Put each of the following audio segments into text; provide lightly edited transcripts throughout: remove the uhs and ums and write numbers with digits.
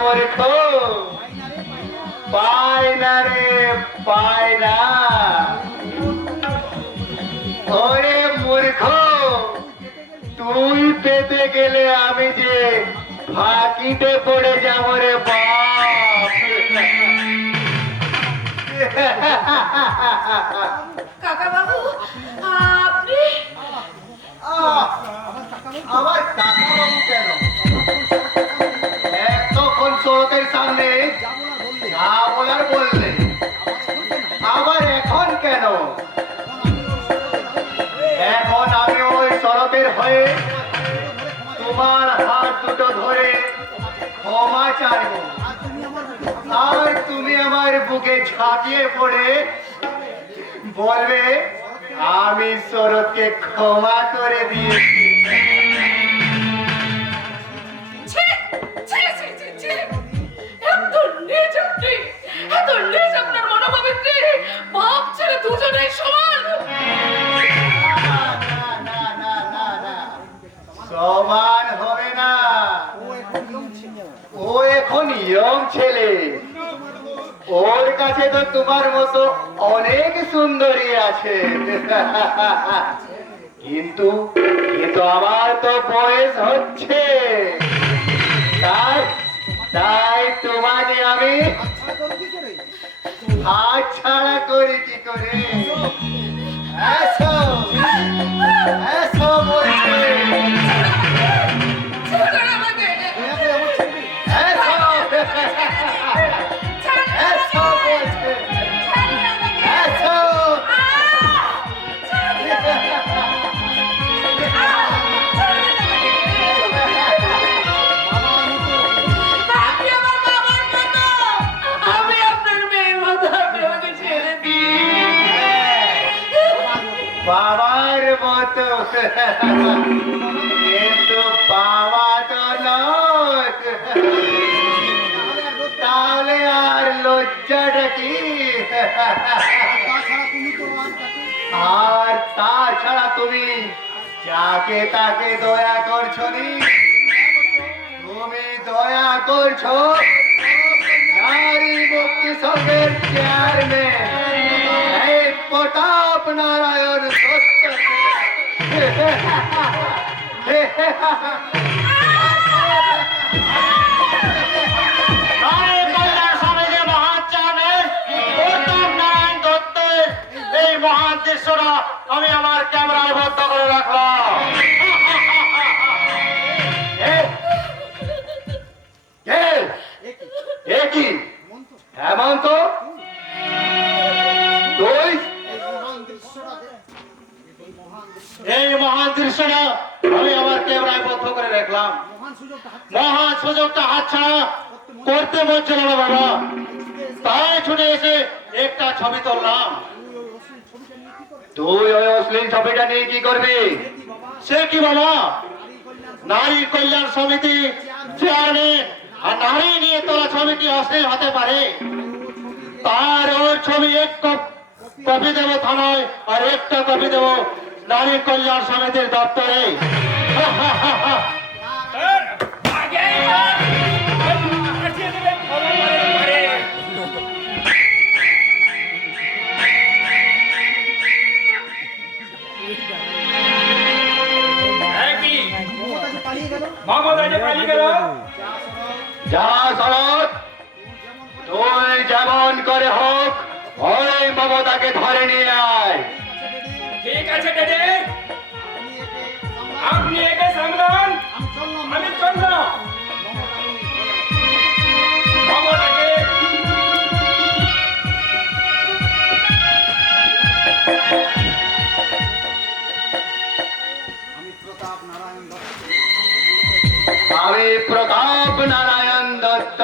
মূর্খ, পায় না রে, পায় না। ওরে মূর্খ, তুই পেতে গেলে আমি যে ফাঁকিতে পড়ে যাবো রে বাপ। কাকা বাবু, আপনি আমার কাকা বাবু কেন? এতক্ষণ স্রোতের সামনে যা বলার বললে, আবার এখন কেন? এখন আমি ওই স্রোতের হয়ে তোমার হাত দুটো ধরে ক্ষমা চাইব, আর তুমি আমার বুকে ঝাঁপিয়ে পড়ে বলবে আমি স্রোতকে ক্ষমা করে দিয়েছি। ছি, ছি, ছি, ছি, ছি। এত নীচ আপনি, এত নীচ আপনার মনোভাবেত্রী। বাপ ছেলে দুজনেই সমান। না, না, না, না, সমান হবে না। ও এখন ইয়ং ছেলে, ওর কাছে তো তোমার মতো অনেক সুন্দরী আছে। কিন্তু কিন্তু আমার তো বয়স হচ্ছে, তাই তাই তোমাকে আমি হাত ছাড়া করি কি করে? এসো, এসো বলছি। ছেড়ে আমাকে। এসো, ছেড়ে এসো বলছি। এসো। আপনি আমার বাবার মতো, আমি আপনার মেয়ের মতো। আপনি আমাকে ছেড়ে দিন। বাবার মতো, কিন্তু বাবা তো নয়। তাহলে আর লজ্জাটা কি? আর তাছাড়া তুমি যাকে তাকে দয়া করছো নি, তুমি দয়া করছো নারী মুক্তি সংঘের চেয়ারম্যান এই প্রতাপ নারায়ণ সত্য। এই মহান দৃশ্যটা আমি আমার ক্যামেরায় বদ্ধ করে রাখলাম। কি হেমন্ত, তুই এই মহান দৃশ্যটা আমি আমার ক্যামেরায় বদ্ধ করে রাখলাম। মহান সুযোগটা হাতছাড়া করতে বলছিল না বাবা, তাই ছুটে এসে একটা ছবি তুললাম। তুই ওই অশ্লীল ছবিটা নিয়ে কি করবি? সে কি বাবা, নারী কল্যাণ সমিতি চেয়ারম্যান আর নারী নিয়ে তোলা ছবিটি অশ্লীল হতে পারে? তার ওর ছবি এক কপি দেবো থানায়, আর একটা কপি দেবো নারী কল্যাণ সমিতির দপ্তরে। যা শরৎ, তুই যেমন করে হোক ওই মমতাকে ধরে নিয়ে আয়। ঠিক আছে ডেডে, আপনি একে সামলান, আমি চললাম। মমতাকে আমি প্রতাপ নারায়ণ দত্ত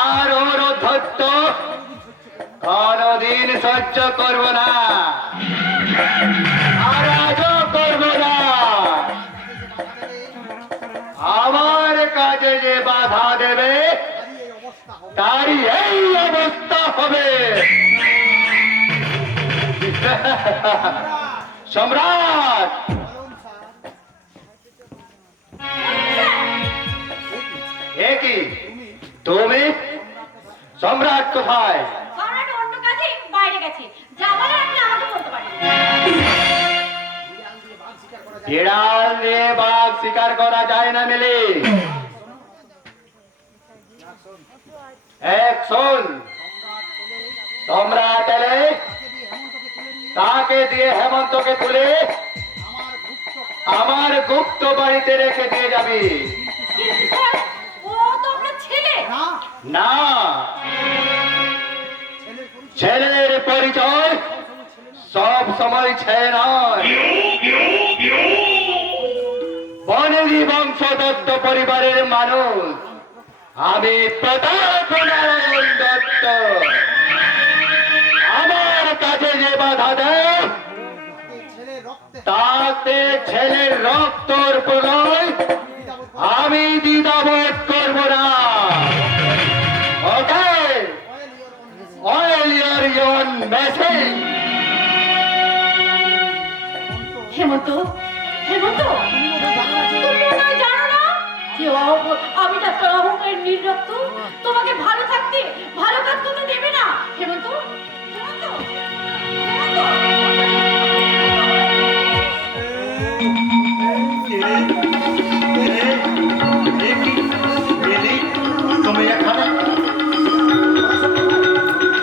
আর ওর অধ্যত্ত কোনদিন সহ্য করব না, আর আজও করব না। আমার কাজে যে বাধা দেবে তারই এই অবস্থা হবে। সম্রাট, এ কি তুমি? সম্রাট কোথায়? সম্রাট অন্য কাজে বাইরে গেছে, যাবার আগে আমাকে বলতে পারে। বিড়াল দিয়ে বাঘ শিকার করা যায় না মিলি। এক শোন, সম্রাট এলে তাকে দিয়ে হেমন্তকে তুলে আমার গুপ্ত বাড়িতে রেখে দিয়ে যাবি। কিন্তু স্যার, ও তো আপনার ছেলে। না, ছেলের পরিচয় সব সময় ছেলে নয়। বনেদি বংশদত্ত পরিবারের মানুষ আমি প্রতাপ নারায়ণ দত্ত। আমার কাছে যে বাধা দেয় তাতে ছেলের রক্তর প্রলয় আমি দ্বিধাবোধ করব না। ওকে, অয়েল ইয়োর ইয়ন মেসেজ। হেমন্ত, হেমন্ত, তুমি মনে হয় জানো না যে আমি ডাক্তার অহংকারের নির্রক্ত, তোমাকে ভালো থাকতে, ভালো কাজ করতে দেবে না। হেমন্ত, হেমন্ত, তুমি এখানে?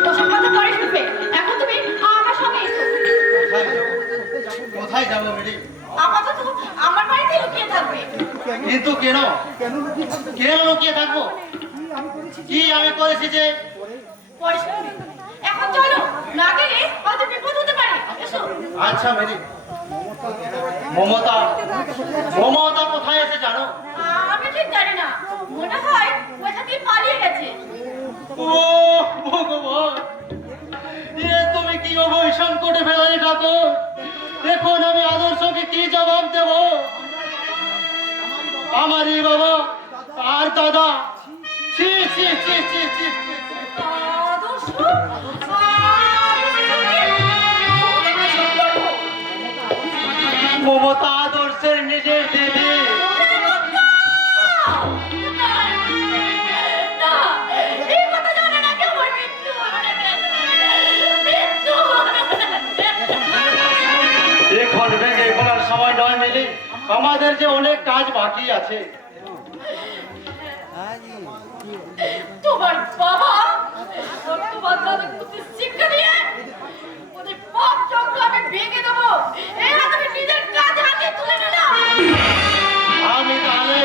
ওসব কথা পরে শুনবে। এখন তুমি আমার সঙ্গে এসো। কোথায় যাবো মিলি? আপাতত আমার বাড়িতে লুকিয়ে থাকবে। কিন্তু কেন? কেন লুকিয়ে থাকবো? কি আমি করেছি যে? পরে শুনবে। এখন চলো, না গেলে হয়তো বিপদ হতে পারে। এসো। আচ্ছা মিলি। মমতা, মমতা কোথায় এসে জানো? আমি ঠিক জানি না, মনে হয় ওইখান থেকে পালিয়ে গেছে। ও ভগবান, তুমি কি অবৈষণ করে ফেলানি ঠাকুর? এখন আমি আদর্শকে কি জবাব দেব? আমারই বাবা আর দাদা, ছি ছি ছি ছি ছি ছি। আদর্শ? মমতা আদর্শের নিজের দিদি। না, এই কথা জানে না কেউ, আমার মৃত্যু হয়ে গেছে। মৃত্যু হয়ে গেছে। এখন ভেঙে বলার সময় নয় মিলি, আমাদের যে অনেক কাজ বাকি আছে। তোমার বাবা তোমার দাদা কুতি শিক্ষা দিয়ে ওদের পাপ চক্র আমি ভেঙে দেবো, এরা তুমি নিজের কাজ হাতে তুলে নিলাম। আমি তাহলে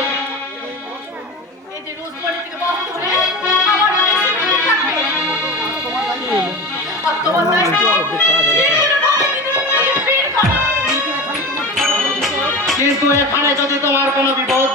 এই যে রোজ বাড়ি থেকে বাস ধরে আমার পেছনে থাকবে। আর তোমার দায়িত্ব যেকোনো ভাবে কিন্তু তোমাকে বের করা। কিন্তু এখানে যদি তোমার কোনো বিপদ